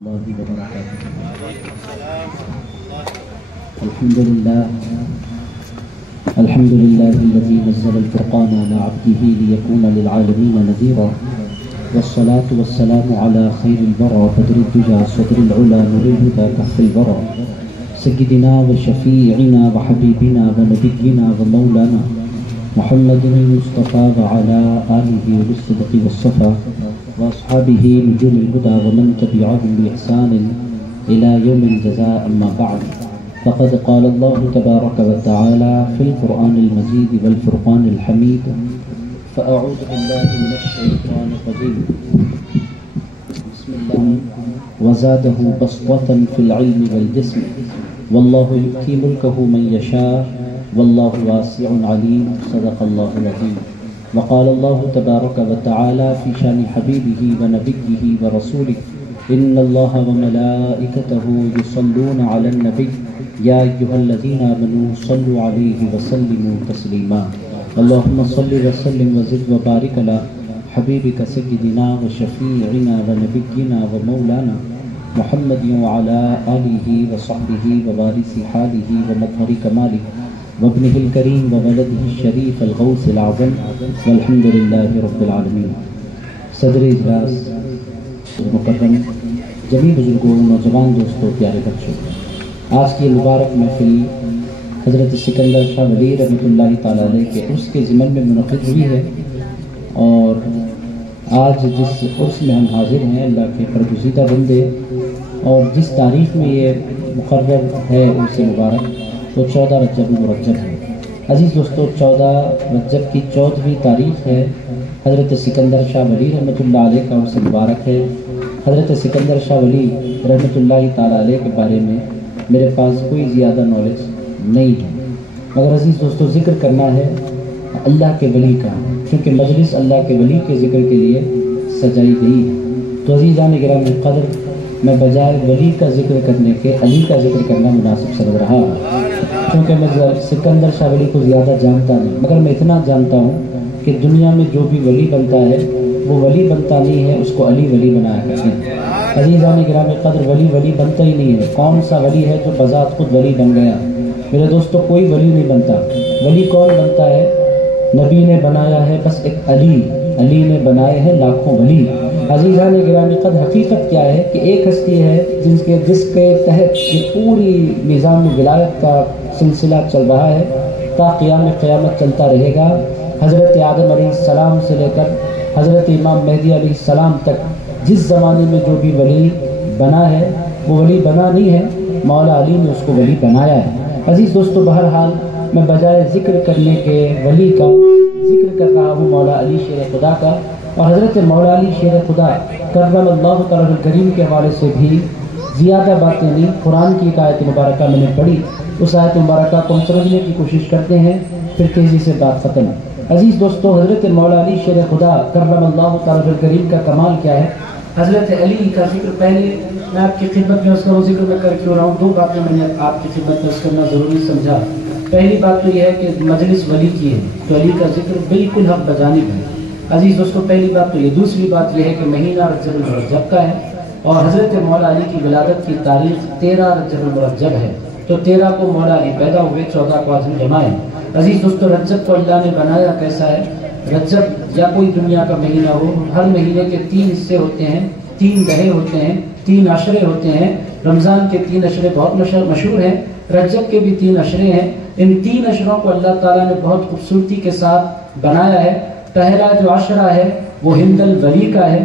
الله وبركاته. الحمد لله الذي نزل الفرقان على عبده ليكون للعالمين نذيرا، والصلاة والسلام على خير البرى بدر الدجى صدر العلا نور الهدى كهف الورى، سيدنا وشفيعنا وحبيبنا ونبينا ومولانا محمد المصطفى وعلى آله بالصدق والصفا وأصحابه نجوم الهدى ومن تبعهم بإحسان إلى يوم الجزاء. أما بعد، فقد قال الله تبارك وتعالى في القرآن المجيد والفرقان الحميد: فأعوذ بالله من الشيطان الرجيم، بسم الله وزاده بسطة في العلم والجسم والله يؤتي ملكه من يشاء والله واسع عليم. صدق الله العظيم. وقال الله تبارك وتعالى في شان حبيبه ونبيه ورسوله: إن الله وملائكته يصلون على النبي يا أيها الذين آمنوا صلوا عليه وسلموا تسليما. اللهم صل وسلم وزد وبارك على حبيبك سيدنا وشفيعنا ونبينا ومولانا محمد وعلى آله وصحبه ووارث حاله ومظهر كماله وابنه الكريم وولده الشريف الغوث العظم والحمد لله رب العالمين. صدر اجلاس مکرم، جمیع بزرگوں، نوجوان دوستوں، پیارے بچوں، آج کی مبارک محفل حضرت سکندر شاہ ولی رحمۃ اللہ تعالیٰ علیہ کے عرس کے ضمن میں منعقد ہوئی ہے، اور آج جس عرس میں ہم حاضر ہیں اللہ کے برگزیدہ بندے، اور جس تاریخ میں یہ مقرر ہے عرس مبارک، وہ 14 رجب المرجب ہے. عزیز دوستو، 14 رجب کی 14ویں تاریخ ہے. حضرت سکندر شاہ ولی رحمۃ اللہ علیہ کا عرس مبارک ہے. حضرت سکندر شاہ ولی رحمۃ اللہ تعالیٰ علیہ کے بارے میں میرے پاس کوئی زیادہ نالج نہیں ہے، مگر عزیز دوستو ذکر کرنا ہے اللہ کے ولی کا، کیونکہ مجلس اللہ کے ولی کے ذکر کے لیے سجائی گئی ہے. تو عزیزان گرامی قدر، میں بجائے ولی کا ذکر کرنے کے علی کا ذکر کرنا مناسب سمجھ رہا ہوں، کیونکہ میں سکندر شاہ ولی کو زیادہ جانتا نہیں، مگر میں اتنا جانتا ہوں کہ دنیا میں جو بھی ولی بنتا ہے وہ ولی بنتا نہیں ہے، اس کو علی ولی بنایا کرتے ہیں. عزیزان گرامی قدر، ولی بنتا ہی نہیں ہے. کون سا ولی ہے جو بذات خود ولی بن گیا؟ میرے دوستو، کوئی ولی نہیں بنتا. ولی کون بنتا ہے؟ نبی نے بنایا ہے بس ایک علی نے بنائے ہیں لاکھوں ولی. عزیزان گرامی قدر، حقیقت کیا ہے کہ ایک ہستی ہے جس کے تحت یہ پوری نظام ولایت کا سلسلہ چل رہا ہے، تا قیام قیامت چلتا رہے گا. حضرت آدم علیہ السلام سے لے کر حضرت امام مہدی علیہ السلام تک جس زمانے میں جو بھی ولی بنا ہے وہ ولی بنا نہیں ہے، مولا علی نے اس کو ولی بنایا ہے. عزیز دوستو، بہرحال میں بجائے ذکر کرنے کے ولی کا ذکر کر رہا ہوں مولا علی شیر خدا کا. اور حضرت مولا علی شیر خدا کرم اللہ تعالیٰ کریم کے حوالے سے بھی زیادہ باتیں نہیں. قرآن کی ایک آیت مبارکہ میں نے پڑھی، اس آیت مبارکہ کو ہم سمجھنے کی کوشش کرتے ہیں، پھر تیزی سے بات ختم. عزیز دوستو، حضرت مولا علی شیر خدا کرم اللہ تعالیٰ کریم کا کمال کیا ہے؟ حضرت علی کا ذکر پہلے میں آپ کی خدمت میں اس کا ذکر میں کر کیوں رہا ہوں. دو باتیں میں نے آپ کی خدمت میں اس کرنا ضروری سمجھا. پہلی بات تو یہ ہے کہ مجلس ولی کی ہے، تو علی کا ذکر بالکل حق بجانب ہے. عزیز دوستو، پہلی بات تو یہ. دوسری بات یہ ہے کہ مہینہ رجب المرجب کا ہے، اور حضرت مولا علی کی ولادت کی تاریخ 13 رجب المرجب ہے. تو 13 کو مولا علی پیدا ہوئے، 14 کو آج ہم جمائیں. عزیز دوستو، رجب کو اللہ نے بنایا کیسا ہے؟ رجب یا کوئی دنیا کا مہینہ ہو، ہر مہینے کے 3 حصے ہوتے ہیں، 3 دہے ہوتے ہیں، 3 عشرے ہوتے ہیں. رمضان کے 3 عشرے بہت مشہور ہیں، رجب کے بھی 3 عشرے ہیں. ان 3 عشروں کو اللہ تعالیٰ نے بہت خوبصورتی کے ساتھ بنایا ہے. پہلا جو عشرہ ہے وہ ہند الولی کا ہے،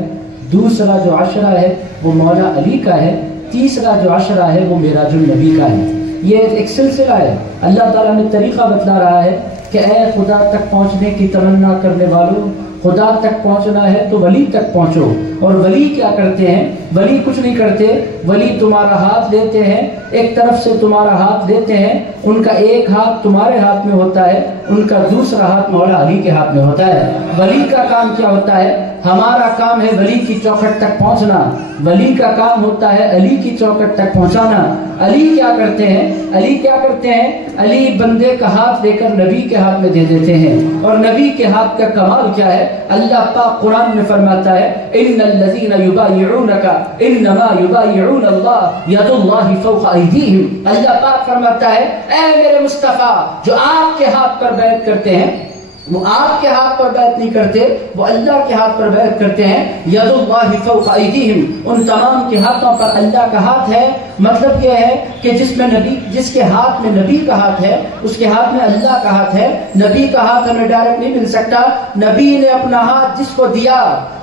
دوسرا جو عشرہ ہے وہ مولا علی کا ہے، تیسرا جو عشرہ ہے وہ معراج النبی کا ہے. یہ ایک سلسلہ ہے. اللہ تعالیٰ نے طریقہ بتلا رہا ہے کہ اے خدا تک پہنچنے کی تمنا کرنے والوں، خدا تک پہنچنا ہے تو ولی تک پہنچو. اور ولی کیا کرتے ہیں؟ ولی کچھ نہیں کرتے. ولی تمہارا ہاتھ لیتے ہیں، ایک طرف سے تمہارا ہاتھ لیتے ہیں، ان کا ایک ہاتھ تمہارے ہاتھ میں ہوتا ہے، ان کا دوسرا ہاتھ مولا علی کے ہاتھ میں ہوتا ہے. ولی کا کام کیا ہوتا ہے؟ ہمارا کام ہے ولی کی چوکھٹ تک پہنچنا، ولی کا کام ہوتا ہے علی کی چوکھٹ تک پہنچانا. علی کیا کرتے ہیں؟ علی بندے کا ہاتھ لے کر نبی کے ہاتھ میں دے دیتے ہیں. اور نبی کے ہاتھ کا کمال کیا ہے؟ اللہ پاک قرآن میں فرماتا ہے ان الذین یبایعونک انما یبایعون اللہ ید اللہ فوق ایدیہم. اللہ پاک فرماتا ہے اے میرے مصطفیٰ، جو آپ کے ہاتھ پر بیعت کرتے ہیں وہ آپ کے ہاتھ پر بیعت نہیں کرتے، وہ اللہ کے ہاتھ پر بیعت کرتے ہیں. ید اللہ فوق ایدیہم، ان تمام کے ہاتھوں پر اللہ کا ہاتھ ہے. مطلب یہ ہے کہ جس کے ہاتھ میں نبی کا ہاتھ ہے اس کے ہاتھ میں اللہ کا ہاتھ ہے. نبی کا ہاتھ ہمیں ڈائریکٹ نہیں مل سکتا. نبی نے اپنا ہاتھ جس کو دیا،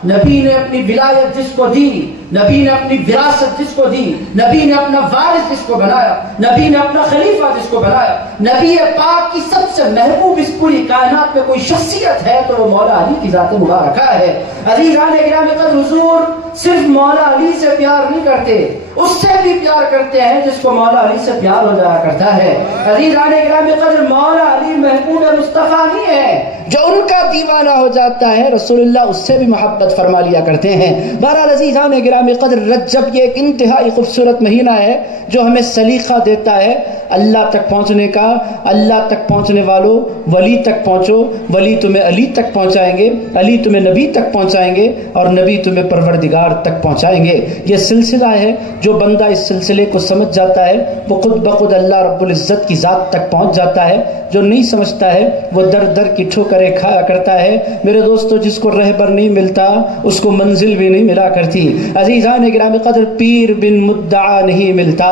نبی نے اپنی ولایت جس کو دی، نبی نے اپنی وراثت جس کو دی، نبی نے اپنا وارث جس کو بنایا، نبی نے اپنا خلیفہ جس کو بنایا. نبی پاک کی سب سے محبوب اس پوری کائنات میں کوئی شخصیت ہے تو وہ مولا علی کی ذات مبارکہ ہے. عزیزان گرامی قدر، حضور صرف مولا علی سے پیار نہیں کرتے، اس سے بھی پیار کرتے ہیں جس کو مولا علی سے پیار ہو جایا کرتا ہے. عزیزان گرامی قدر، مولا علی محبوب مصطفیٰ نہیں ہے، جو ان کا دیوانہ ہو جاتا ہے رسول اللہ اس سے بھی محبت فرما لیا کرتے ہیں. بہرحال عزیزان گرامی قدر، رجب یہ ایک انتہائی خوبصورت مہینہ ہے جو ہمیں سلیقہ دیتا ہے اللہ تک پہنچنے کا. اللہ تک پہنچنے والوں، ولی تک پہنچو، ولی تمہیں علی تک پہنچائیں گے، علی تمہیں نبی تک پہنچائیں گے، اور نبی تمہیں پروردگار تک پہنچائیں گے. یہ سلسلہ ہے، جو بندہ اس سلسلے کو سمجھ جاتا ہے وہ خود بخود اللہ رب العزت کی ذات تک پہنچ جاتا ہے. جو نہیں سمجھتا ہے وہ در در کی ٹھوکریں کھایا کرتا ہے. میرے دوستو، جس کو رہبر نہیں ملتا اس کو منزل بھی نہیں ملا کرتی. عزیزان گرامی قدر، پیر بن مدعا نہیں ملتا.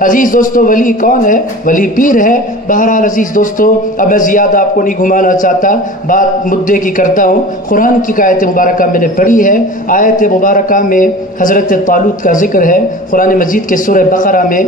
عزیز دوستو، ولی کون ہے؟ ولی پیر ہے. بہرحال عزیز دوستو، اب میں زیادہ آپ کو نہیں گھمانا چاہتا، بات مدعے کی کرتا ہوں. قرآن کی آیت مبارکہ میں نے پڑھی ہے. آیت مبارکہ میں حضرت طالوت کا ذکر ہے. قرآن مجید کے سورہ بقرہ میں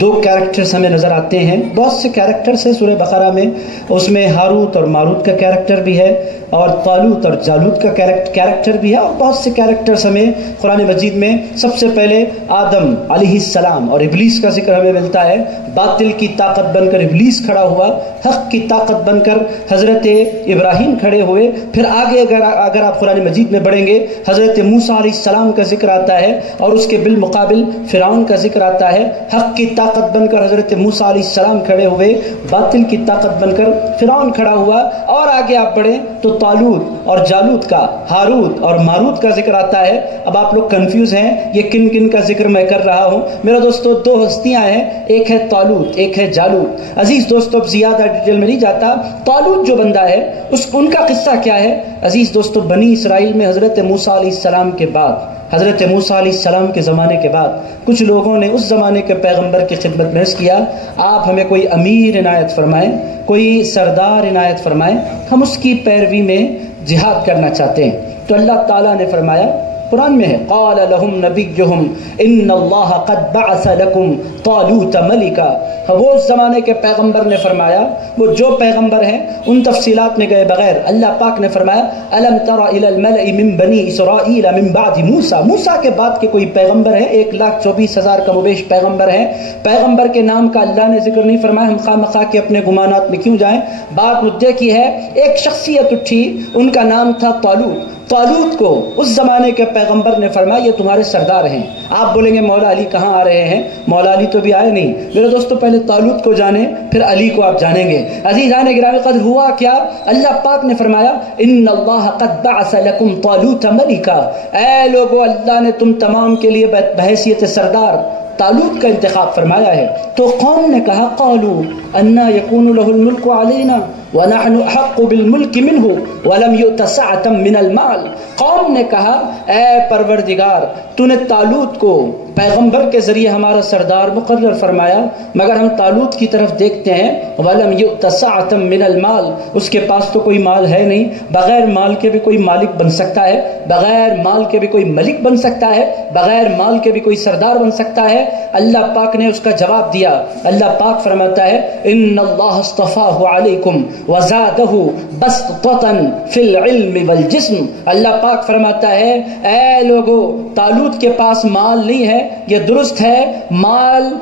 دو کیریکٹرز ہمیں نظر آتے ہیں. بہت سے کیریکٹرز ہیں سورہ بقرہ میں، اس میں ہاروت اور ماروت کا کیریکٹر بھی ہے، اور طالوت اور جالوت کا کیریکٹر بھی ہے، اور بہت سے کیریکٹرز ہمیں قرآن مجید میں. سب سے پہلے آدم علیہ السلام اور ابلیس کا ذکر ہمیں ملتا ہے. باطل کی طاقت بن کر ابلیس کھڑا ہوا، حق کی طاقت بن کر حضرت ابراہیم کھڑے ہوئے. پھر آگے اگر آپ قرآن مجید میں بڑھیں گے، حضرت موسیٰ علیہ السلام کا ذکر آتا ہے، اور اس کے بالمقابل فرعون کا ذکر آتا ہے. حق کی طاقت بن کر حضرت موسیٰ علیہ السلام کھڑے ہوئے، باطل کی طاقت بن کر فرعون کھڑا ہوا. اور آگے آپ پڑھیں تو طالوت اور جالوت کا، ہاروت اور ماروت کا ذکر آتا ہے. اب آپ لوگ کنفیوز ہیں یہ کن کن کا ذکر میں کر رہا ہوں. میرا دوستو، دو ہستیاں ہیں، ایک ہے طالوت، ایک ہے جالوت. عزیز دوستو، اب زیادہ ڈیٹیل میں نہیں جاتا. طالوت جو بندہ ہے ان کا قصہ کیا ہے؟ عزیز دوستو، بنی اسرائیل میں حضرت موسیٰ علیہ السلام کے بعد، حضرت موسیٰ علیہ السلام کے زمانے کے بعد کچھ لوگوں نے اس زمانے کے پیغمبر کی خدمت میں عرض کیا، آپ ہمیں کوئی امیر عنایت فرمائیں، کوئی سردار عنایت فرمائیں، ہم اس کی پیروی میں جہاد کرنا چاہتے ہیں. تو اللہ تعالیٰ نے فرمایا، قرآن میں ہے، قال لهم نبیہم ان اللہ قد بعث لکم طالوت ملکا. وہ اس زمانے کے پیغمبر نے فرمایا، وہ جو پیغمبر ہیں ان تفصیلات میں گئے بغیر اللہ پاک نے فرمایا، الم تر الی الملأ من بنی اسرائیل من بعد موسیٰ. موسیٰ کے بعد کے کوئی پیغمبر ہے، 1,24,000 کم و بیش پیغمبر ہیں. پیغمبر کے نام کا اللہ نے ذکر نہیں فرمایا. ہم خواہ مخواہ کے اپنے گمانات میں کیوں جائیں. بات مدعے کی ہے. ایک شخصیت اٹھی، ان کا نام تھا طالوت. طالوت کو اس زمانے کے پیغمبر نے فرمایا یہ تمہارے سردار ہیں. آپ بولیں گے مولا علی کہاں آ رہے ہیں؟ مولا علی تو بھی آئے نہیں. میرے دوستو، پہلے طالوت کو جانیں پھر علی کو آپ جانیں گے. عزیزان گرامی قدر، ہوا کیا؟ اللہ پاک نے فرمایا، ان اللہ قد بعث لکم طالوت ملکا. اے لوگو، اللہ نے تم تمام کے لیے بحیثیت سردار طالوت کا انتخاب فرمایا ہے. تو قوم نے کہا، قالوا انا یکون له الملک علینا وَنَحْنُ أَحَقُّ بِالْمُلْكِ مِنْهُ وَلَمْ يُؤْتَ سَعَةً مِنَ الْمَالِ. قوم نے کہا، اے پروردگار، تو نے طالوت کو پیغمبر کے ذریعے ہمارا سردار مقرر فرمایا، مگر ہم طالوت کی طرف دیکھتے ہیں، وَلَمْ يُؤْتَ سَعَةً مِنَ الْمَالِ، اس کے پاس تو کوئی مال ہے نہیں. بغیر مال کے بھی کوئی مالک بن سکتا ہے، بغیر مال کے بھی کوئی ملک بن سکتا ہے، بغیر مال کے بھی کوئی سردار بن سکتا ہے. اللہ پاک نے اس کا جواب دیا. اللہ پاک فرماتا ہے، ان اللہ اصطفاہ علیکم وزادہ بسطۃ فی العلم والجسم. اللہ پاک فرماتا ہے، اے لوگو، طالوت کے پاس مال نہیں ہے، یہ درست ہے، مال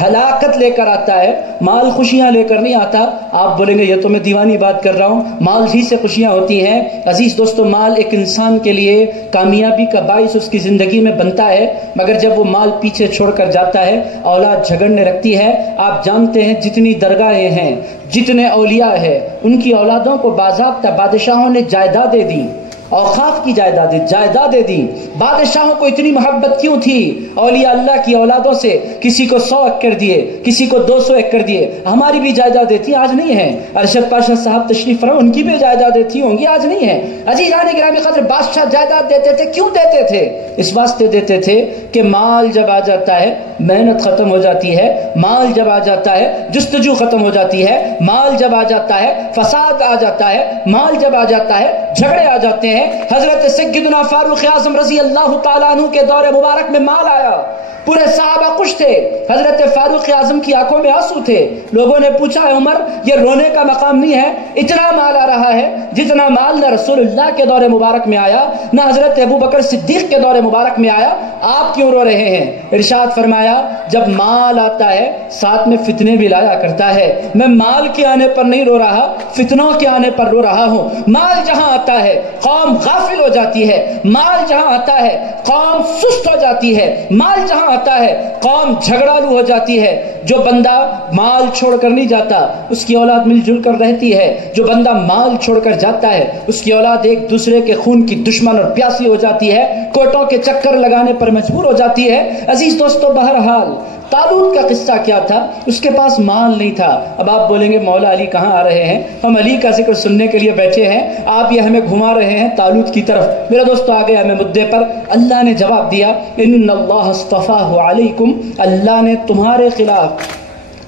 ہلاکت لے کر آتا ہے، مال خوشیاں لے کر نہیں آتا. آپ بولیں گے یہ تو میں دیوانی بات کر رہا ہوں، مال ہی سے خوشیاں ہوتی ہیں. عزیز دوستو، مال ایک انسان کے لیے کامیابی کا باعث اس کی زندگی میں بنتا ہے، مگر جب وہ مال پیچھے چھوڑ کر جاتا ہے اولاد جھگڑنے لگتی ہے. آپ جانتے ہیں جتنی درگاہیں ہیں، جتنے اولیاء ہیں، ان کی اولادوں کو باضابطہ بادشاہوں نے جائیدادیں دی، اوقاف کی جائیدادیں دی. بادشاہوں کو اتنی محبت کیوں تھی اولیاء اللہ کی اولادوں سے؟ کسی کو 100 ایکڑ دیے، کسی کو 200 ایکڑ دیے. ہماری بھی جائیدادیں تھیں، آج نہیں ہیں. ارشد پاشا صاحب تشریف فرما، ان کی بھی جائیدادیں تھی ہوں گی، آج نہیں ہیں. عزیزان گرامی قدر، بادشاہ جائیداد دیتے تھے، کیوں دیتے تھے؟ اس واسطے دیتے تھے کہ مال جب آ جاتا ہے محنت ختم ہو جاتی ہے، مال جب آ جاتا ہے جستجو ختم ہو جاتی ہے، مال جب آ جاتا ہے فساد آ جاتا ہے، مال جب آ جاتا ہے جھگڑے آ جاتے ہیں. حضرت سیدنا فاروق اعظم رضی اللہ تعالیٰ عنہ کے دور مبارک میں مال آیا، پورے صحابہ خوش تھے، حضرت فاروق اعظم کی آنکھوں میں آنسو تھے. لوگوں نے پوچھا ہے عمر یہ رونے کا مقام نہیں ہے، اتنا مال آ رہا ہے جتنا مال نہ رسول اللہ کے دور مبارک میں آیا نہ حضرت ابو بکر صدیق کے دور مبارک میں آیا، آپ کیوں رو رہے ہیں؟ ارشاد فرمایا جب مال آتا ہے ساتھ میں فتنے بھی لایا کرتا ہے. میں مال کے آنے پر نہیں رو رہا، فتنوں کے آنے پر رو رہا ہوں. مال جہاں آتا ہے قوم غافل ہو جاتی ہے، مال جہاں آتا ہے قوم سست ہو جاتی ہے، مال جہاں آتا ہے قوم جھگڑالو ہو جاتی ہے. جو بندہ مال چھوڑ کر نہیں جاتا اس کی اولاد مل جل کر رہتی ہے، جو بندہ مال چھوڑ کر جاتا ہے اس کی اولاد ایک دوسرے کے خون کی دشمن اور پیاسی ہو جاتی ہے، کوٹوں کے چکر لگانے پر مجبور ہو جاتی ہے. عزیز دوستو، بہرحال طالوت کا قصہ کیا تھا؟ اس کے پاس مال نہیں تھا. اب آپ بولیں گے مولا علی کہاں آ رہے ہیں؟ ہم علی کا ذکر سننے کے لیے بیٹھے ہیں، آپ یہ ہمیں گھما رہے ہیں طالوت کی طرف. میرا دوستو آ گیا ہمیں مدعے پر. اللہ نے جواب دیا ان اللہ اصطفاہ علیکم، اللہ نے تمہارے خلاف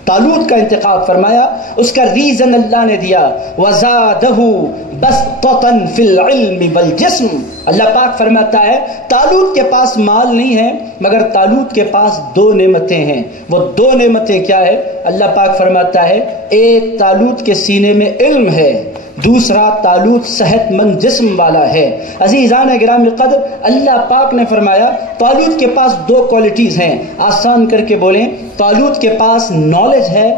طالوت کا انتخاب فرمایا. اس کا ریزن اللہ نے دیا وزادہ بسطۃ فی العلم والجسم. اللہ پاک فرماتا ہے طالوت کے پاس مال نہیں ہے مگر طالوت کے پاس 2 نعمتیں ہیں. وہ 2 نعمتیں کیا ہے؟ اللہ پاک فرماتا ہے ایک طالوت کے سینے میں علم ہے، دوسرا طالوت صحت مند جسم والا ہے. عزیزان گرامی قدر، اللہ پاک نے فرمایا طالوت کے پاس 2 کوالٹیز ہیں. آسان کر کے بولیں، طالوت کے پاس نالج ہے،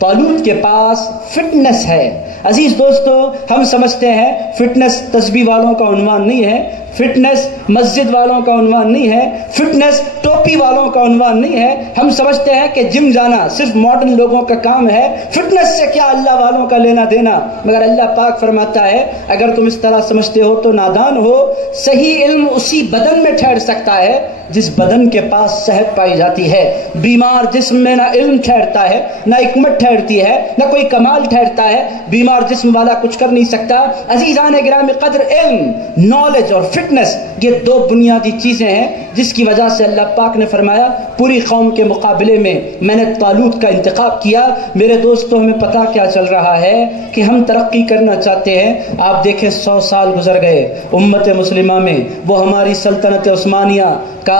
طالوت کے پاس فٹنس ہے. عزیز دوستو، ہم سمجھتے ہیں فٹنس تسبیح والوں کا عنوان نہیں ہے، فٹنس مسجد والوں کا عنوان نہیں ہے، فٹنس ٹوپی والوں کا عنوان نہیں ہے. ہم سمجھتے ہیں کہ جم جانا صرف ماڈرن لوگوں کا کام ہے، فٹنس سے کیا اللہ والوں کا لینا دینا. مگر اللہ پاک فرماتا ہے اگر تم اس طرح سمجھتے ہو تو نادان ہو. صحیح علم اسی بدن میں ٹھہر سکتا ہے جس بدن کے پاس صحت پائی جاتی ہے. بیمار جسم میں نہ علم ٹھہرتا ہے، نہ حکمت ٹھہرتی ہے، نہ کوئی کمال ٹھہرتا ہے. بیمار جسم والا کچھ کر نہیں سکتا. عزیزان گرامی قدر، علم، نالج اور فٹنس یہ 2 بنیادی چیزیں ہیں جس کی وجہ سے اللہ پاک نے فرمایا پوری قوم کے مقابلے میں نے طالوت کا انتخاب کیا. میرے دوستوں، ہمیں پتا کیا چل رہا ہے کہ ہم ترقی کرنا چاہتے ہیں. آپ دیکھیں 100 سال گزر گئے امت مسلمہ میں، وہ ہماری سلطنت عثمانیہ کا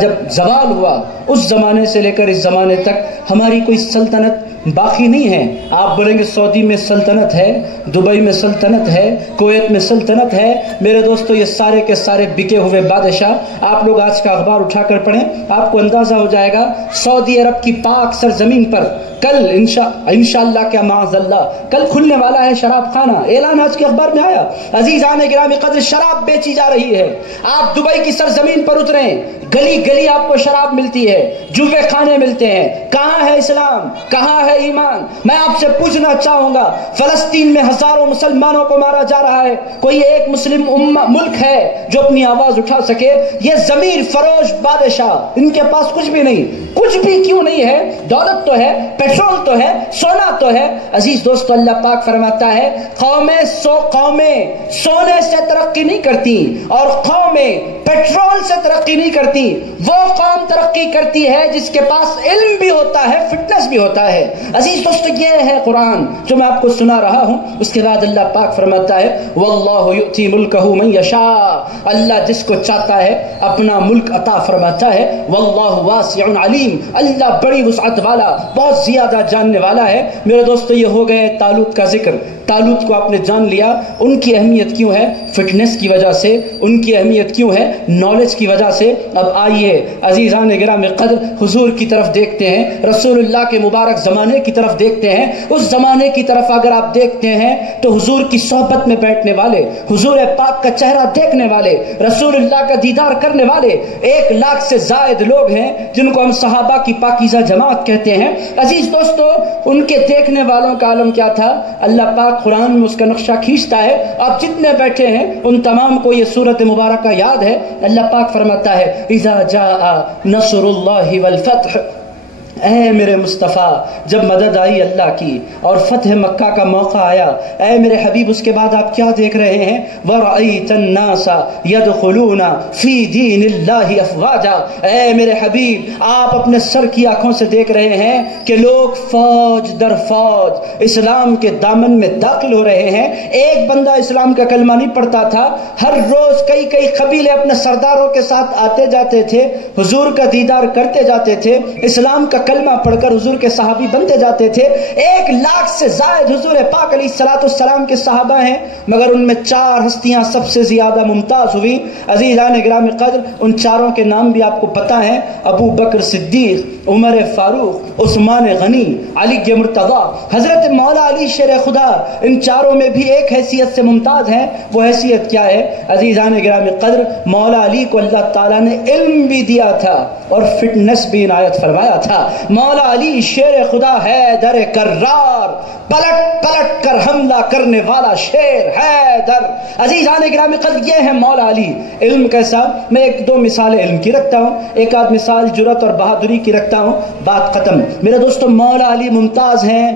جب زوال ہوا اس زمانے سے لے کر اس زمانے تک ہماری کوئی سلطنت باقی نہیں ہے. آپ بولیں گے سعودی میں سلطنت ہے، دبئی میں سلطنت ہے، کویت میں سلطنت ہے. میرے دوستو، یہ سارے کے سارے بکے ہوئے بادشاہ. آپ لوگ آج کا اخبار اٹھا کر پڑھیں، آپ کو اندازہ ہو جائے گا سعودی عرب کی پاک سرزمین پر کل انشاءاللہ کیا معاذ اللہ کل کھلنے والا ہے شراب خانہ. اعلان آج کے اخبار میں آیا. عزیزان گرامی قدر، شراب بیچی جا رہی ہے. آپ دبئی کی سرزمین پر اتریں، گلی گلی آپ کو شراب ملتی ہے، جوے خانے ملتے ہیں. کہاں ہے اسلام؟ کہاں ہے ایمان؟ میں آپ سے پوچھنا چاہوں گا، فلسطین میں ہزاروں مسلمانوں کو مارا جا رہا ہے، کوئی ایک مسلم ملک ہے جو اپنی آواز اٹھا سکے؟ یہ ضمیر فروش بادشاہ، ان کے پاس کچھ بھی نہیں. کچھ بھی کیوں نہیں ہے؟ دولت تو ہے، پیٹرول تو ہے، سونا تو ہے. عزیز دوستو، اللہ پاک فرماتا ہے قومیں سونے سے ترقی نہیں کرتی اور قومیں پیٹرول سے ترقی نہیں کرتی. وہ قوم ترقی کرتی ہے جس کے پاس علم بھی ہوتا ہے، فٹنس بھی ہوتا ہے. عزیز دوستو، یہ ہے قرآن جو میں آپ کو سنا رہا ہوں. اس کے بعد اللہ پاک فرماتا ہے واللہ یؤتی ملکہ من یشاء، اللہ جس کو چاہتا ہے اپنا ملک عطا فرماتا ہے. واللہ واسع علیم، اللہ بڑی وسعت والا، بہت زیادہ جاننے والا ہے. میرے دوستو، یہ ہو گئے طالوت کا ذکر. طالوت کو آپ نے جان لیا. ان کی اہمیت کیوں ہے؟ فٹنس کی وجہ سے. ان کی اہمیت کیوں ہے؟ نالج کی وجہ سے. اب آئیے عزیزان گرام قدر حضور کی طرف دیکھتے ہیں, رسول اللہ کے مبارک زمانے کی طرف دیکھتے ہیں. اس زمانے کی طرف اگر آپ دیکھتے ہیں تو حضور کی صحبت میں بیٹھنے والے, حضور پاک کا چہرہ دیکھنے والے, رسول اللہ کا دیدار کرنے والے 1 لاکھ سے زائد لوگ ہیں جن کو ہم صحابہ کی پاکیزہ جماعت کہتے ہیں. عزیز دوستو, ان کے دیکھنے والوں کا عالم کیا تھا؟ اللہ پاک قرآن میں اس کا نقشہ کھینچتا ہے. آپ جتنے بیٹھے ہیں ان تمام کو یہ سورت مبارکہ یاد ہے. اللہ پاک فرماتا ہے اذا جاء نصر اللہ والفتح, اے میرے مصطفیٰ جب مدد آئی اللہ کی اور فتح مکہ کا موقع آیا, اے میرے حبیب اس کے بعد آپ کیا دیکھ رہے ہیں؟ وَرَأَيْتَ النَّاسَ يَدْخُلُونَ فِي دِينِ اللَّهِ أَفْوَاجًا, اے میرے حبیب آپ اپنے سر کی آنکھوں سے دیکھ رہے ہیں کہ لوگ فوج در فوج اسلام کے دامن میں داخل ہو رہے ہیں. ایک بندہ اسلام کا کلمہ نہیں پڑھتا تھا, ہر روز کئی قبیلے اپنے سرداروں کے ساتھ آتے جاتے تھے, حضور کا دیدار کرتے جاتے تھے, اسلام کا کلمہ پڑھ کر حضور کے صحابی بنتے جاتے تھے. 1 لاکھ سے زائد حضور پاک علیہ الصلوۃ والسلام کے صحابہ ہیں, مگر ان میں 4 ہستیاں سب سے زیادہ ممتاز ہوئی. عزیزان گرامی قدر ان چاروں کے نام بھی آپ کو پتہ ہیں, ابو بکر صدیق, عمر فاروق, عثمان غنی, علی مرتضیٰ, حضرت مولا علی شیر خدا. ان چاروں میں بھی ایک حیثیت سے ممتاز ہیں. وہ حیثیت کیا ہے؟ عزیزان گرامی قدر مولا علی کو اللہ تعالیٰ نے علم بھی دیا تھا اور فٹنس بھی عنایت فرمایا تھا. مولا علی شیر خدا حیدر کرار, پلٹ پلٹ کر حملہ کرنے والا شیر حیدر. عزیزان گرامی قدر یہ ہے مولا علی. علم کیسا؟ میں 1-2 مثالیں علم کی رکھتا ہوں, 1 آدھ مثال جرأت اور بہادری کی رکھتا ہوں, بات ختم. میرے دوستو مولا علی ممتاز ہیں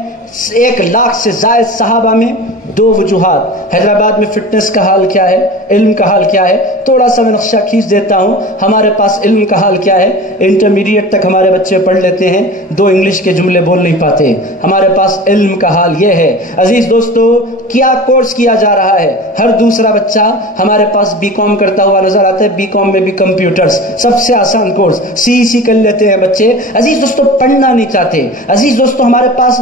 1 لاکھ سے زائد صحابہ میں 2 وجوہات. حیدرآباد میں فٹنس کا حال کیا ہے, علم کا حال کیا ہے؟ تھوڑا سا میں نقشہ کھینچ دیتا ہوں. ہمارے پاس علم کا حال کیا ہے؟ انٹرمیڈیٹ تک ہمارے بچے پڑھ لیتے ہیں, 2 انگلش کے جملے بول نہیں پاتے. ہمارے پاس علم کا حال یہ ہے. عزیز دوستو کیا کورس کیا جا رہا ہے؟ ہر دوسرا بچہ ہمارے پاس بی کام کرتا ہوا نظر آتا ہے. بی کام میں بھی کمپیوٹرز سب سے آسان کورس, سی کر لیتے ہیں بچے. عزیز دوستو پڑھنا نہیں چاہتے. عزیز دوستو ہمارے پاس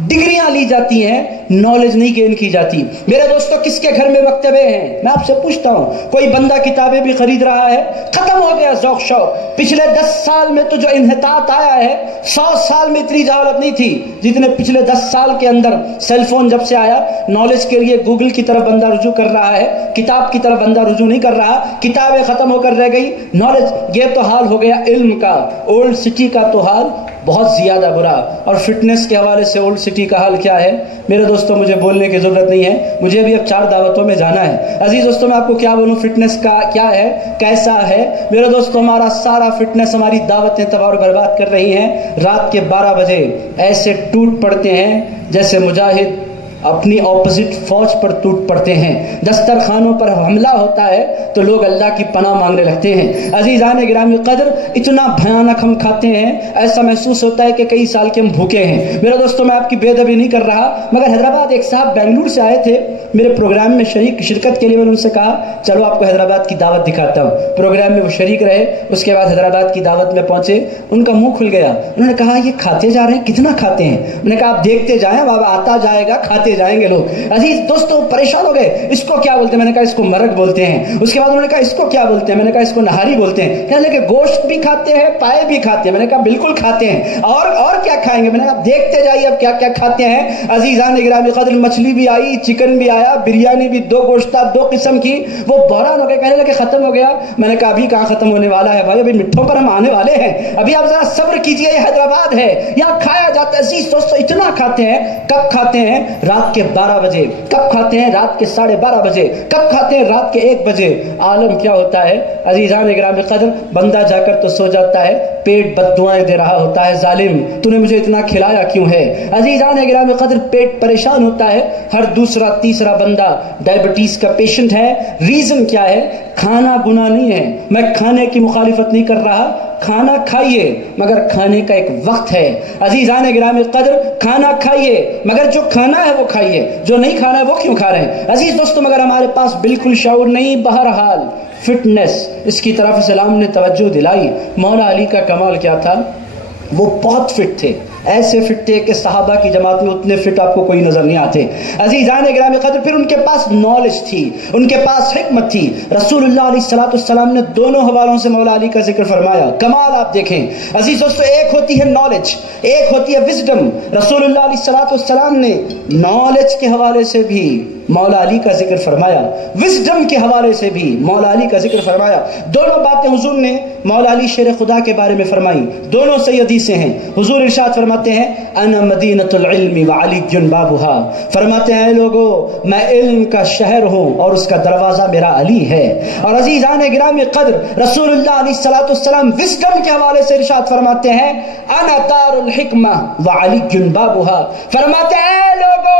ڈگریاں لی جاتی ہیں, نالج نہیں گین کی جاتی. میرے دوستو کس کے گھر میں مکتبے ہیں؟ میں آپ سے پوچھتا ہوں, کوئی بندہ کتابیں بھی خرید رہا ہے؟ ختم ہو گیا ذوق شوق. پچھلے 10 سال میں تو جو انحطاط آیا ہے, 100 سال میں اتنی جہالت نہیں تھی جتنے پچھلے 10 سال کے اندر. سیل فون جب سے آیا, نالج کے لیے گوگل کی طرف بندہ رجوع کر رہا ہے, کتاب کی طرف بندہ رجوع نہیں کر رہا. کتابیں ختم ہو کر رہ گئی, نالج. یہ تو حال ہو گیا علم کا. اولڈ سٹی کا تو حال بہت زیادہ برا. اور فٹنس کے حوالے سے اولڈ سٹی کا حال کیا ہے؟ میرے دوستوں مجھے بولنے کی ضرورت نہیں ہے, مجھے بھی اب 4 دعوتوں میں جانا ہے. عزیز دوستوں میں آپ کو کیا بولوں فٹنس کا کیا ہے, کیسا ہے؟ میرے دوستوں ہمارا سارا فٹنس, ہماری دعوتیں تباہ اور برباد کر رہی ہیں. رات کے 12 بجے ایسے ٹوٹ پڑتے ہیں جیسے مجاہد اپنی اپوزٹ فوج پر ٹوٹ پڑتے ہیں. دسترخوانوں پر حملہ ہوتا ہے تو لوگ اللہ کی پناہ مانگنے لگتے ہیں. عزیزان گرامی قدر اتنا بھیانک ہم کھاتے ہیں, ایسا محسوس ہوتا ہے کہ کئی سال کے ہم بھوکے ہیں. میرے دوستوں میں آپ کی بے ادبی نہیں کر رہا, مگر حیدرآباد ایک صاحب بنگلور سے آئے تھے میرے پروگرام میں شرکت کے لیے. میں نے ان سے کہا چلو آپ کو حیدرآباد کی دعوت دکھاتا ہوں. پروگرام میں وہ شریک رہے, اس کے بعد حیدرآباد کی دعوت میں پہنچے. ان کا منہ کھل گیا, انہوں نے کہا یہ کھاتے جا رہے ہیں, کتنا کھاتے ہیں؟ میں نے کہا آپ دیکھتے جائیں, اب آتا جائے گا, کھاتے جائیں گے لوگ. عزیز دوستوں پریشان ہو گئے, اس کو کیا بولتے ہیں؟ میں نے کہا اس کو مرگ بولتے ہیں. اس کے بعد انہوں نے کہا اس کو کیا بولتے ہیں؟ میں نے کہا اس کو نہاری بولتے ہیں. کہنے لگے گوشت بھی کھاتے ہیں, پائے بھی کھاتے ہیں. میں نے کہا بالکل کھاتے ہیں, اور کیا کھائیں گے؟ میں نے کہا دیکھتے جائیے اب کیا کیا کھاتے ہیں. عزیزان گرامی قدر مچھلی بھی آئی, چکن بھی آیا, بریانی بھی 2 گوشتہ 2 قسم کی. وہ بحران ہو گئے, کہنے لگے ختم ہو گیا. میں نے کہا ابھی کہاں ختم ہونے والا ہے بھائی, ابھی مٹھوں پر ہم آنے والے ہیں, ابھی آپ ذرا صبر کیجئے. یہ حیدرآباد ہے, یہاں کھایا جاتا ہے. عزیز دوستو اتنا کھاتے ہیں. کب کھاتے ہیں؟ رات کے 12 بجے. کب کھاتے ہیں؟ رات کے 12:30 بجے. کب کھاتے ہیں؟ رات کے 1 بجے. عالم کیا ہوتا ہے عزیزان گرامی قدر؟ بندہ جا کر تو سو جاتا ہے, پیٹ بد دعائیں دے رہا ہوتا ہے, ظالم تو نے مجھے اتنا کھلایا کیوں ہے؟ عزیزان گرامی قدر پیٹ پریشان ہوتا ہے. ہر دوسرا تیسرا بندہ ڈائبٹیز کا پیشنٹ ہے. ریزن کیا ہے؟ کھانا گناہ نہیں ہے, میں کھانے کی مخالفت نہیں کر رہا, کھانا کھائیے مگر کھانے کا ایک وقت ہے. عزیزان گرامی قدر کھانا کھائیے مگر جو کھانا ہے وہ کھائیے, جو نہیں کھانا ہے وہ کیوں کھا رہے ہیں؟ عزیز دوستو مگر ہمارے پاس بالکل شعور نہیں. بہرحال فٹنس, اس کی طرف اسلام نے توجہ دلائی. مولا علی کا کمال کیا تھا؟ وہ بہت فٹ تھے. ایسے فٹ تھے کہ صحابہ کی جماعت میں اتنے فٹ آپ کو کوئی نظر نہیں آتے. عزیزان گرامی قدر، پھر ان کے پاس نالج تھی، ان کے پاس حکمت تھی. رسول اللہ علیہ السلام نے دونوں حوالوں سے مولا علی کا ذکر فرمایا. کمال آپ دیکھیں عزیز دوستو، ایک ہوتی ہے نالج، ایک ہوتی ہے وزڈم. رسول اللہ علیہ السلام نے نالج کے حوالے سے بھی مولا علی کا ذکر فرمایا، وزڈم کے حوالے سے بھی مولا علی کا ذکر فرمایا. دونوں باتیں حضور نے مولا علی شیر خدا کے بارے میں فرمائی، دونوں صحیح حدیثیں ہیں. حضور ارشاد فرماتے ہیں انا مدینۃ العلم وعلی بابها، فرماتے ہیں لوگوں میں علم کا شہر ہوں اور اس کا دروازہ میرا علی ہے. اور عزیزان گرامی قدر، رسول اللہ علیہ السلام وزڈم کے حوالے سے ارشاد فرماتے ہیں انا دار الحکمہ وعلی بابها، فرماتے ہیں لوگوں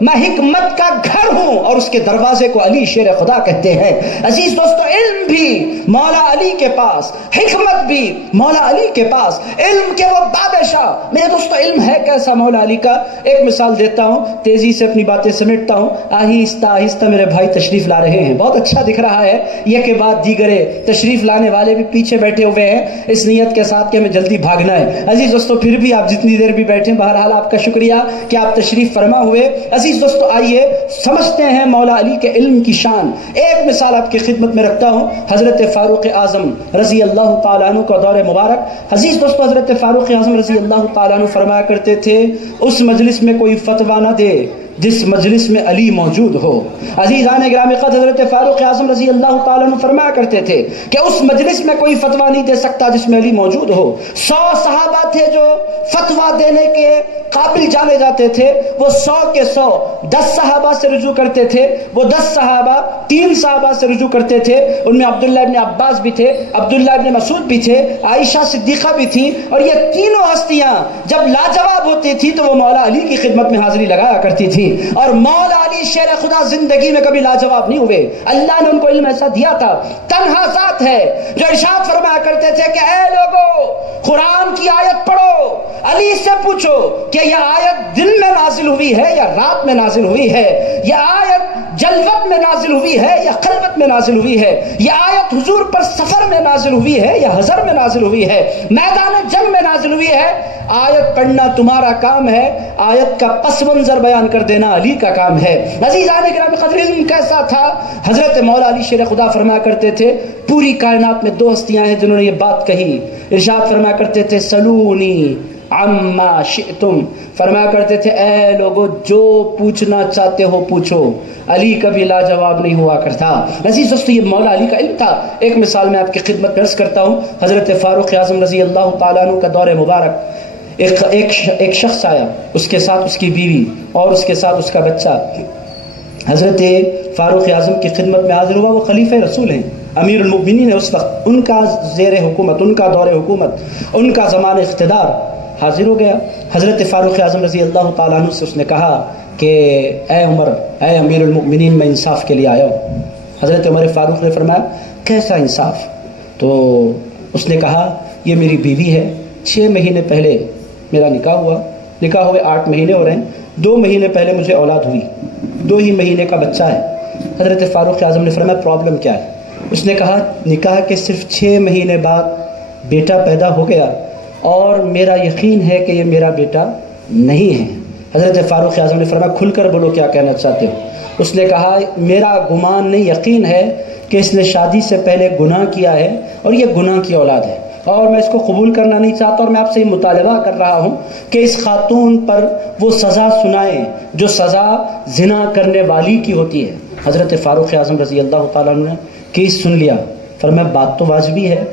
میں حکمت کا گھر ہوں اور اس کے دروازے کو علی شیر خدا کہتے ہیں. عزیز دوستو، علم بھی مولا علی کے پاس، حکمت بھی مولا علی کے پاس، علم کے وہ بادشاہ. میرے دوستو علم ہے کیسا مولا علی کا؟ ایک مثال دیتا ہوں، تیزی سے اپنی باتیں سمیٹتا ہوں. آہستہ آہستہ میرے بھائی تشریف لا رہے ہیں، بہت اچھا دکھ رہا ہے. یہ کے بعد دیگرے تشریف لانے والے بھی پیچھے بیٹھے ہوئے ہیں اس نیت کے ساتھ کہ ہمیں جلدی بھاگنا ہے. عزیز دوستو پھر بھی آپ جتنی دیر بھی بیٹھیں، بہرحال آپ کا شکریہ کہ آپ تشریف فرما ہوئے. عزیز دوستو آئیے سمجھتے ہیں مولا علی کے علم کی شان. ایک مثال آپ کی خدمت میں رکھتا ہوں، حضرت فاروق اعظم رضی اللہ تعالیٰ عنہ کا دور مبارک. عزیز دوستو حضرت فاروق اعظم رضی اللہ تعالیٰ عنہ فرمایا کرتے تھے اس مجلس میں کوئی فتویٰ نہ دے جس مجلس میں علی موجود ہو. عزیزان گرامی قدر، حضرت فاروق اعظم رضی اللہ تعالیٰ عنہ فرمایا کرتے تھے کہ اس مجلس میں کوئی فتویٰ نہیں دے سکتا جس میں علی موجود ہو. 100 صحابہ تھے جو فتویٰ دینے کے قابل جانے جاتے تھے، وہ 100 کے 100 10 صحابہ سے رجوع کرتے تھے. وہ 10 صحابہ 3 صحابہ سے رجوع کرتے تھے. ان میں عبداللہ ابن عباس بھی تھے، عبداللہ ابن مسعود بھی تھے، عائشہ صدیقہ بھی تھی. اور یہ تینوں ہستیاں جب لاجواب ہوتی تھی تو وہ مولا علی کی خدمت میں حاضری لگایا کرتی تھی. اور مولا علی شیر خدا زندگی میں کبھی لاجواب نہیں ہوئے. اللہ نے ان کو علم ایسا دیا تھا. تنہا ذات ہے جو ارشاد فرمایا کرتے تھے کہ اے لوگو قرآن کی آیت پڑھو، علی سے پوچھو کہ یہ آیت دن میں نازل ہوئی ہے یا رات میں نازل ہوئی ہے، یہ آیت جلوت میں نازل ہوئی ہے یا خلوت میں نازل ہوئی ہے، یہ آیت حضور پر سفر میں نازل ہوئی ہے یا حضر میں نازل ہوئی ہے، میدان جنگ میں نازل ہوئی ہے. آیت پڑھنا تمہارا کام ہے، آیت کا پس منظر بیان کر دینا علی کا کام ہے. عزیزان گرامی قدر، علم کیسا تھا؟ حضرت مولا علی شیر خدا فرمایا کرتے تھے پوری کائنات میں 2 ہستیاں ہیں جنہوں نے یہ بات کہی. ارشاد فرمایا کرتے تھے سلونی عما شئتم، فرمایا کرتے تھے اے لوگو جو پوچھنا چاہتے ہو پوچھو. علی کبھی لاجواب نہیں ہوا کرتا. عزیز دوستو یہ مولا علی کا علم تھا. ایک مثال میں آپ کی خدمت میں عرض کرتا ہوں. حضرت فاروق اعظم رضی اللہ تعالیٰ عنہ کا دور مبارک، ایک شخص آیا، اس کے ساتھ اس کی بیوی اور اس کے ساتھ اس کا بچہ. حضرت فاروق اعظم کی خدمت میں حاضر ہوا. وہ خلیفہ رسول ہیں، امیر المؤمنین ہے اس وقت، ان کا زیر حکومت، ان کا دور حکومت، ان کا زمان اقتدار. حاضر ہو گیا. حضرت فاروق اعظم رضی اللہ تعالیٰ عنہ سے اس نے کہا کہ اے عمر، اے امیر المؤمنین، میں انصاف کے لیے آیا ہوں. حضرت عمر فاروق نے فرمایا کیسا انصاف؟ تو اس نے کہا یہ میری بیوی ہے، 6 مہینے پہلے میرا نکاح ہوا، نکاح ہوئے 8 مہینے ہو رہے ہیں، 2 مہینے پہلے مجھے اولاد ہوئی، 2 ہی مہینے کا بچہ ہے. حضرت فاروق اعظم نے فرمایا پرابلم کیا ہے؟ اس نے کہا نکاح کے صرف 6 مہینے بعد بیٹا پیدا ہو گیا اور میرا یقین ہے کہ یہ میرا بیٹا نہیں ہے. حضرت فاروق اعظم نے فرمایا کھل کر بولو کیا کہنا چاہتے ہو. اس نے کہا میرا گمان نہیں، یقین ہے کہ اس نے شادی سے پہلے گناہ کیا ہے اور یہ گناہ کی اولاد ہے اور میں اس کو قبول کرنا نہیں چاہتا. اور میں آپ سے یہ مطالبہ کر رہا ہوں کہ اس خاتون پر وہ سزا سنائیں جو سزا زنا کرنے والی کی ہوتی ہے. حضرت فاروق اعظم رضی اللہ تعالیٰ عنہ نے کیس سن لیا. فرمایا بات تو واجبی ہے،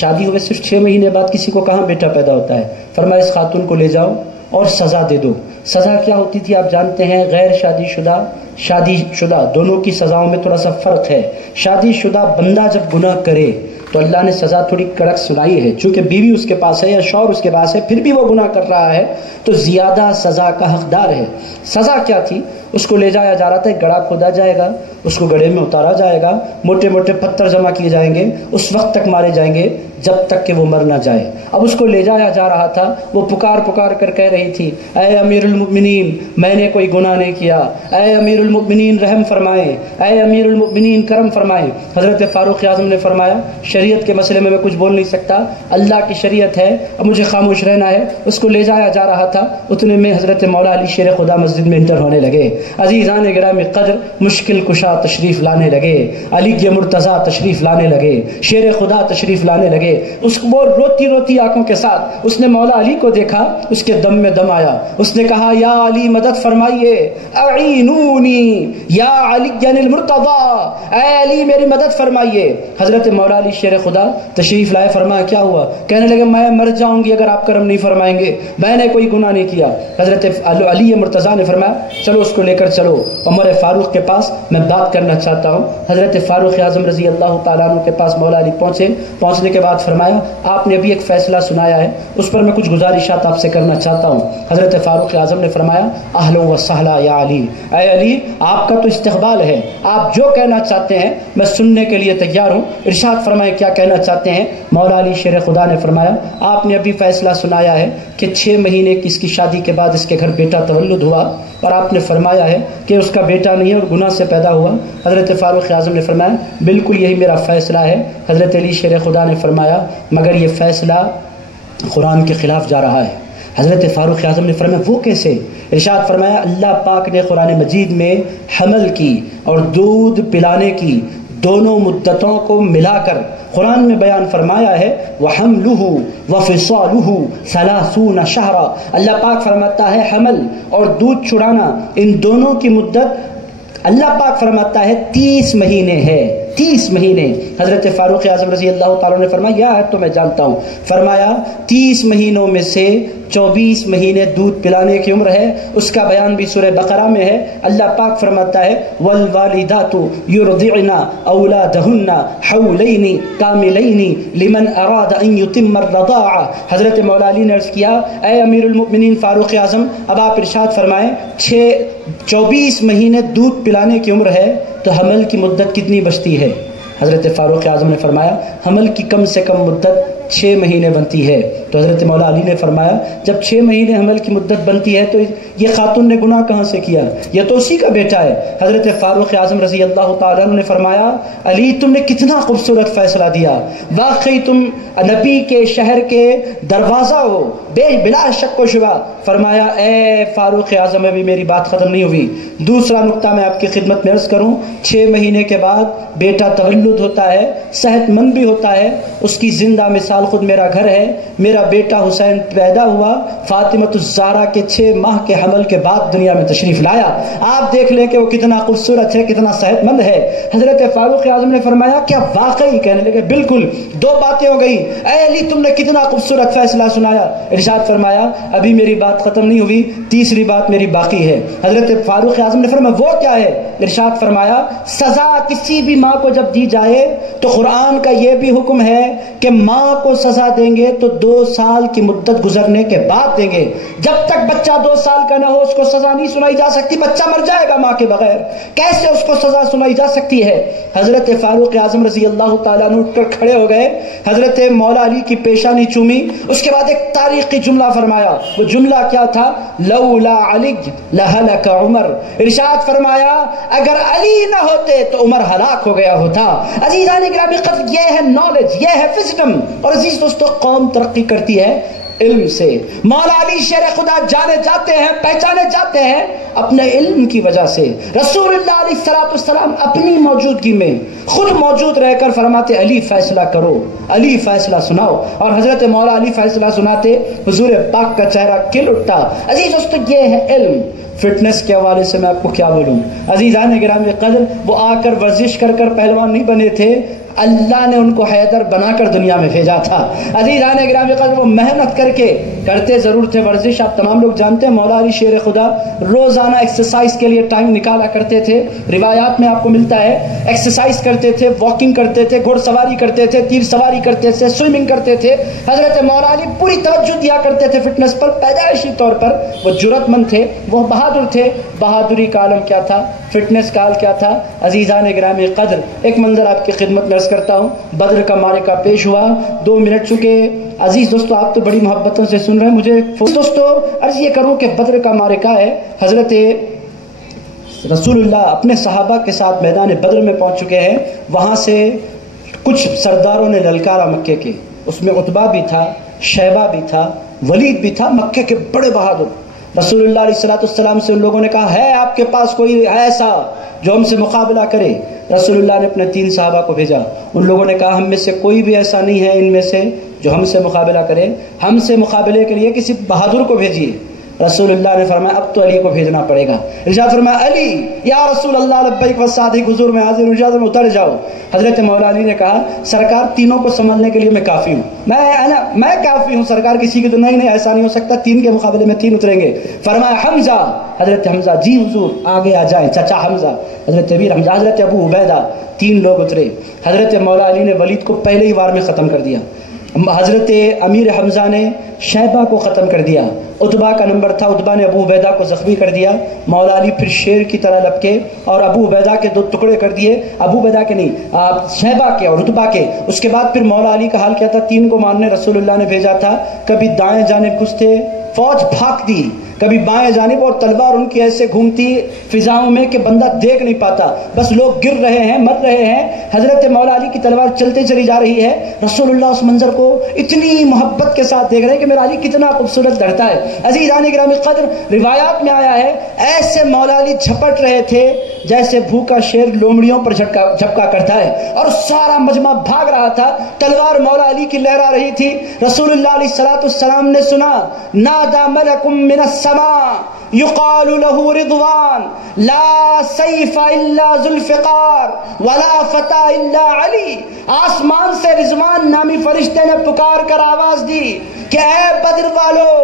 شادی ہوئے صرف 6 مہینے بعد کسی کو کہاں بیٹا پیدا ہوتا ہے. فرمایا اس خاتون کو لے جاؤ اور سزا دے دو. سزا کیا ہوتی تھی آپ جانتے ہیں؟ غیر شادی شدہ، شادی شدہ دونوں کی سزاؤں میں تھوڑا سا فرق ہے. شادی شدہ بندہ جب گناہ کرے تو اللہ نے سزا تھوڑی کڑک سنائی ہے، چونکہ بیوی اس کے پاس ہے یا شوہر اس کے پاس ہے، پھر بھی وہ گناہ کر رہا ہے تو زیادہ سزا کا حقدار ہے. سزا کیا تھی؟ اس کو لے جایا جا رہا تھا، ایک گڑھا کھودا جائے گا، اس کو گڑھے میں اتارا جائے گا، موٹے موٹے پتھر جمع کیے جائیں گے، اس وقت تک مارے جائیں گے جب تک کہ وہ مر نہ جائے۔ اب اس کو لے جایا جا رہا تھا، وہ پکار پکار کر کہہ رہی تھی اے امیر المؤمنین میں نے کوئی گناہ نہیں کیا، اے امیر المؤمنین رحم فرمائیں، اے امیر المؤمنین کرم فرمائیں۔ حضرت فاروق اعظم نے فرمایا شریعت کے مسئلے میں کچھ بول نہیں سکتا، اللہ کی شریعت ہے، اب مجھے خاموش رہنا ہے۔ اس کو لے جایا جا رہا تھا، اتنے میں حضرت مولا علی شیر خدا مسجد میں انٹر ہونے لگے۔ عزیزان گرامی قدر مشکل کشا تشریف لانے لگے، علی مرتضیٰ تشریف لانے لگے، شیر خدا تشریف لانے لگے۔ اس کو روتی روتی آنکھوں کے ساتھ اس نے مولا علی کو دیکھا، اس کے دم میں دم آیا، اس نے کہا یا علی مدد فرمائیے، اعینونی یا علی المرتضیٰ، اے علی میری مدد فرمائیے۔ حضرت مولا علی شیر خدا تشریف لائے، فرمایا کیا ہوا؟ کہنے لگے میں مر جاؤں گی اگر آپ کرم نہیں فرمائیں گے، میں نے کوئی گناہ نہیں کیا۔ حضرت علی مرتضیٰ نے فرمایا چلو اس کو لے کر چلو عمر فاروق کے پاس، میں بات کرنا چاہتا ہوں۔ حضرت فاروق اعظم رضی اللہ تعالیٰ عنہ کے پاس مولا علی پہنچے، پہنچنے کے بعد فرمایا آپ نے ابھی ایک فیصلہ سنایا ہے، اس پر میں کچھ گزارشات آپ سے کرنا چاہتا ہوں۔ حضرت فاروق اعظم نے فرمایا اہلا و سہلا یا علی، اے علی آپ کا تو استقبال ہے، آپ جو کہنا چاہتے ہیں میں سننے کے لیے تیار ہوں، ارشاد فرمائیں کیا کہنا چاہتے ہیں۔ مولا علی شیر خدا نے فرمایا آپ نے ابھی فیصلہ سنایا ہے کہ 6 مہینے کی اس کی شادی کے بعد اس کے گھر بیٹا تولد ہوا، اور آپ نے فرمایا ہے کہ اس کا بیٹا نہیں ہے اور گناہ سے پیدا ہوا۔ حضرت فاروق اعظم نے فرمایا بالکل یہی میرا فیصلہ ہے۔ حضرت علی شیر خدا نے فرمایا مگر یہ فیصلہ قرآن کے خلاف جا رہا ہے۔ حضرت فاروق اعظم نے فرمایا وہ کیسے؟ ارشاد فرمایا اللہ پاک نے قرآن مجید میں حمل کی اور دودھ پلانے کی دونوں مدتوں کو ملا کر قرآن میں بیان فرمایا ہے وَحَمْلُهُ وَفِصَالُهُ 30 شہرا۔ اللہ پاک فرماتا ہے حمل اور دودھ چھڑانا ان دونوں کی مدت اللہ پاک فرماتا ہے 30 مہینے ہے، 30 مہینے۔ حضرت فاروق اعظم رضی اللہ تعالیٰ نے فرمایا یا ہے تو میں جانتا ہوں، فرمایا 30 مہینوں میں سے 24 مہینے دودھ پلانے کی عمر ہے، اس کا بیان بھی سورہ بقرہ میں ہے۔ اللہ پاک فرماتا ہے والوالدات یرضعن اولادهن حولین کاملین لمن اراد ان یتم الرضاعہ۔ حضرت مولا علی نے عرض کیا اے امیر المؤمنین فاروق اعظم اب آپ ارشاد فرمائیں 24 مہینے دودھ پلانے کی عمر ہے تو حمل کی مدت کتنی بچتی ہے؟ حضرت فاروق اعظم نے فرمایا حمل کی کم سے کم مدت 6 مہینے بنتی ہے۔ تو حضرت مولا علی نے فرمایا جب 6 مہینے حمل کی مدت بنتی ہے تو یہ خاتون نے گناہ کہاں سے کیا؟ یہ تو اسی کا بیٹا ہے۔ حضرت فاروق اعظم رضی اللہ تعالیٰ عنہ نے فرمایا علی تم نے کتنا خوبصورت فیصلہ دیا، واقعی تم نبی کے شہر کے دروازہ ہو بلا شک و شبہ۔ فرمایا اے فاروق اعظم ابھی میری بات ختم نہیں ہوئی، دوسرا نقطہ میں آپ کی خدمت میں عرض کروں۔ 6 مہینے کے بعد بیٹا تولد ہوتا ہے، صحت مند بھی ہوتا ہے، اس کی زندہ مثال خود میرا گھر ہے۔ میرا بیٹا حسین پیدا ہوا، فاطمۃ الزہرا کے 6 ماہ کے حمل کے بعد دنیا میں تشریف لایا۔ آپ دیکھ لیں کہ وہ کتنا خوبصورت ہے، کتنا صحت مند ہے۔ حضرت فاروق اعظم نے فرمایا کیا واقعی؟ کہنے لگے بالکل۔ 2 باتیں ہو گئی، اے علی تم نے کتنا خوبصورت فیصلہ سنایا۔ ارشاد فرمایا ابھی میری بات ختم نہیں ہوئی، تیسری بات میری باقی ہے۔ حضرت فاروق اعظم نے فرمایا وہ کیا ہے؟ ارشاد فرمایا سزا کسی بھی ماں کو جب دی جائے تو قرآن کا یہ بھی حکم ہے کہ ماں کو سزا دیں گے تو 2 سال کی مدت گزرنے کے بعد دیں گے۔ جب تک بچہ 2 سال کا نہ ہو اس کو سزا نہیں سنائی جا سکتی، بچہ مر جائے گا ماں کے بغیر، کیسے اس کو سزا سنائی جا سکتی ہے؟ حضرت فاروق اعظم رضی اللہ تعالیٰ عنہ اٹھ کر کھڑے ہو گئے، حضرت مولا علی کی پیشانی چومی، اس کے بعد ایک تاریخی جملہ فرمایا۔ وہ جملہ کیا تھا؟ لولا علی لہلک عمر۔ ارشاد فرمایا اگر علی نہ ہوتے تو عمر ہلاک ہو گیا ہوتا۔ عزیزان گرامی قدر یہ ہے نالج، یہ ہے وزڈم۔ اور عزیز دوستو قوم ترقی کرتی ہے علم سے۔ مولا علی شیر خدا جانے جاتے ہیں، پہچانے جاتے ہیں اپنے علم کی وجہ سے۔ رسول اللہ علیہ السلام اپنی موجودگی میں خود موجود رہ کر فرماتے علی فیصلہ کرو، علی فیصلہ سناؤ، اور حضرت مولا علی فیصلہ سناتے حضور پاک کا چہرہ کھل اٹھتا۔ عزیز دوستو یہ ہے علم۔ فٹنس کے حوالے سے میں آپ کو کیا بولوں، عزیزان گرامی قدر وہ آ کر ورزش کر کر پہلوان نہیں بنے تھے، اللہ نے ان کو حیدر بنا کر دنیا میں بھیجا تھا۔ عزیزان گرامی قدر وہ محنت کر کے کرتے ضرور تھے ورزش، آپ تمام لوگ جانتے ہیں مولا علی شیر خدا روزانہ ایکسرسائز کے لیے ٹائم نکالا کرتے تھے، روایات میں آپ کو ملتا ہے ایکسرسائز کرتے تھے، واکنگ کرتے تھے، گھوڑ سواری کرتے تھے، تیر سواری کرتے تھے، سوئمنگ کرتے تھے۔ حضرت مولا علی پوری توجہ دیا کرتے تھے فٹنس پر، پیدائشی طور پر وہ جرأت مند تھے، وہ بہادر تھے۔ بہادری کا عالم کیا تھا، فٹنس کا عالم کیا تھا؟ عزیزان گرامی قدر ایک منظر آپ کی خدمت میں عرض کرتا ہوں، بدر کا معرکہ پیش ہوا، 2 منٹ چکے۔ عزیز دوستو آپ تو بڑی محبتوں سے سن رہے ہیں، مجھے دوستو عرض یہ کروں کہ بدر کا معرکہ ہے، حضرت رسول اللہ اپنے صحابہ کے ساتھ میدان بدر میں پہنچ چکے ہیں۔ وہاں سے کچھ سرداروں نے للکارا مکے کے، اس میں عتبہ بھی تھا، شیبہ بھی تھا، ولید بھی تھا، مکے کے بڑے بہادر۔ رسول اللہ علیہ السلام سے ان لوگوں نے کہا ہے آپ کے پاس کوئی ایسا جو ہم سے مقابلہ کرے؟ رسول اللہ نے اپنے 3 صحابہ کو بھیجا، ان لوگوں نے کہا ہم میں سے کوئی بھی ایسا نہیں ہے ان میں سے جو ہم سے مقابلہ کرے، ہم سے مقابلے کے لیے کسی بہادر کو بھیجیے۔ رسول اللہ نے فرمایا اب تو علی کو بھیجنا پڑے گا۔ ارشاد فرمایا علی یا رسول اللہ لبیک والصادق، حضور میں حاضر ہوں، اجازت میں اتر جاؤ۔ حضرت مولا علی نے کہا سرکار تینوں کو سنبھالنے کے لیے میں کافی ہوں، میں کافی ہوں سرکار، کسی کی تو نہیں ایسا نہیں ہو سکتا، 3 کے مقابلے میں 3 اتریں گے۔ فرمایا حمزہ، حضرت حمزہ جی حضور آگے آ جائیں، چچا حمزہ، حضرت ابیر حمزہ، حضرت ابو عبیدہ، 3 لوگ اترے۔ حضرت مولا علی نے ولید کو پہلے ہی وار میں ختم کر دیا، حضرت امیر حمزہ نے شیبہ کو ختم کر دیا، عتبہ کا نمبر تھا، عتبہ نے ابو عبیدہ کو زخمی کر دیا۔ مولا علی پھر شیر کی طرح لپکے اور ابو عبیدہ کے 2 ٹکڑے کر دیے، ابو عبیدہ کے نہیں شیبہ کے اور عتبہ کے۔ اس کے بعد پھر مولا علی کا حال کیا تھا، 3 کو مارنے رسول اللہ نے بھیجا تھا، کبھی دائیں جانب گھستے فوج بھاگتی، کبھی بائیں جانب، اور تلوار ان کی ایسے گھومتی فضاؤں میں کہ بندہ دیکھ نہیں پاتا، بس لوگ گر رہے ہیں، مر رہے ہیں، حضرت مولا علی کی تلوار چلتے چلی جا رہی ہے۔ رسول اللہ اس منظر کو اتنی محبت کے ساتھ دیکھ رہے ہیں کہ میرا علی کتنا خوبصورت لڑتا ہے۔ عزیزان گرامی قدر روایات میں آیا ہے ایسے مولا علی جھپٹ رہے تھے جیسے بھوکا شیر لومڑیوں پر جھپکا کرتا ہے، اور سارا مجمع بھاگ رہا تھا، تلوار مولا علی کی لہرا رہی تھی۔ رسول اللہ علیہ السلام نے سنا نادا ملکم من السماء یقال له رضوان لا سیف الا ذوالفقار ولا فتى الا علی۔ آسمان سے رضوان نامی فرشتے نے پکار کر آواز دی کہ اے بدر والو،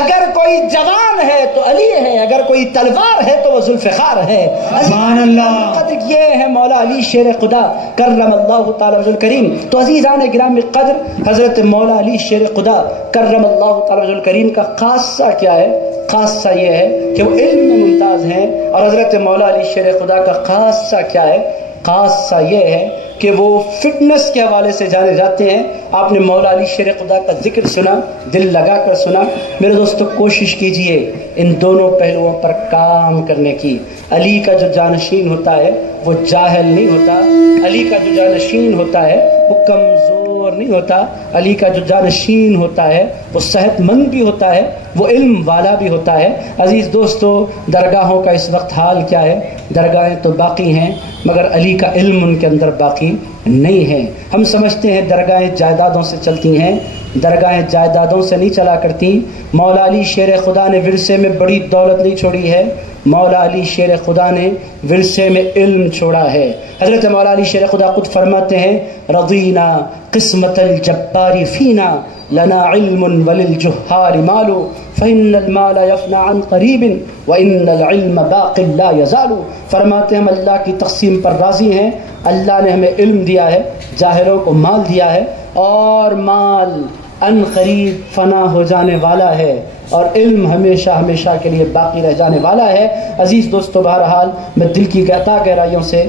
اگر کوئی جوان ہے تو علی ہے، اگر کوئی تلوار ہے تو وہ ذوالفقار ہے۔ سبحان اللہ، قدر یہ ہے مولا علی شیر خدا کرم اللہ تعالی وجہ کریم۔ تو عزیزان گرامی قدر حضرت مولا علی شیر خدا کرم اللہ تعالی وجہ کریم کا خاصہ کیا ہے؟ خاصہ یہ ہے کہ وہ علم میں ممتاز ہیں۔ اور حضرت مولا علی شیر خدا کا خاصہ کیا ہے؟ خاصہ یہ ہے کہ وہ فٹنس کے حوالے سے جانے جاتے ہیں۔ آپ نے مولا علی شیر خدا کا ذکر سنا، دل لگا کر سنا، میرے دوستو کوشش کیجئے ان دونوں پہلوؤں پر کام کرنے کی۔ علی کا جو جانشین ہوتا ہے وہ جاہل نہیں ہوتا، علی کا جو جانشین ہوتا ہے وہ کمزور نہیں ہوتا، علی کا جو جانشین ہوتا ہے وہ صحت مند بھی ہوتا ہے، وہ علم والا بھی ہوتا ہے۔ عزیز دوستو درگاہوں کا اس وقت حال کیا ہے؟ درگاہیں تو باقی ہیں مگر علی کا علم ان کے اندر باقی نہیں ہے۔ ہم سمجھتے ہیں درگاہیں جائیدادوں سے چلتی ہیں، درگاہیں جائیدادوں سے نہیں چلا کرتی۔ مولا علی شیر خدا نے ورثے میں بڑی دولت نہیں چھوڑی ہے، مولا علی شیر خدا نے ورثے میں علم چھوڑا ہے۔ حضرت مولا علی شیر خدا خود فرماتے ہیں رضینا قسمت الجبار فینا لنا علم وللجہال مال فإن المال يفنى عن قریب وإن العلم باق لا يزال۔ فرماتے ہیں ہم اللہ کی تقسیم پر راضی ہیں، اللہ نے ہمیں علم دیا ہے، جاہلوں کو مال دیا ہے، اور مال ان قریب فنا ہو جانے والا ہے، اور علم ہمیشہ ہمیشہ کے لیے باقی رہ جانے والا ہے۔ عزیز دوستو بہرحال میں دل کی گہرائیوں سے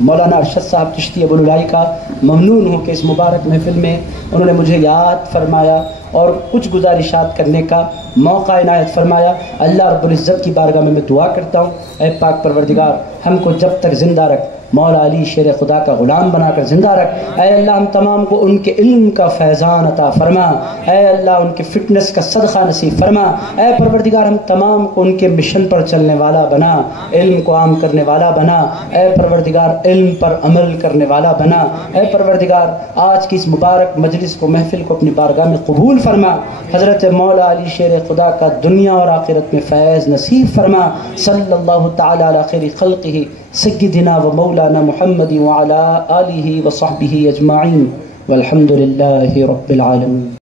مولانا ارشد صاحب چشتی ابو العلائی کا ممنون ہوں کہ اس مبارک محفل میں انہوں نے مجھے یاد فرمایا اور کچھ گزارشات کرنے کا موقع عنایت فرمایا۔ اللہ رب العزت کی بارگاہ میں دعا کرتا ہوں اے پاک پروردگار ہم کو جب تک زندہ رکھ، مولا علی شیر خدا کا غلام بنا کر زندہ رکھ۔ اے اللہ ہم تمام کو ان کے علم کا فیضان عطا فرما، اے اللہ ان کے فٹنس کا صدقہ نصیب فرما، اے پروردگار ہم تمام کو ان کے مشن پر چلنے والا بنا، علم کو عام کرنے والا بنا، اے پروردگار علم پر عمل کرنے والا بنا۔ اے پروردگار آج کی اس مبارک مجلس کو، محفل کو اپنی بارگاہ میں قبول قبول فرما. حضرت مولا علی شیر خدا کا دنیا اور آخرت میں فیض نصیب فرما. صلی اللہ تعالی علی خیر خلقہ سیدنا و مولانا محمد وعلی آلہ و صحبہ اجمعین والحمد للہ رب العالمین.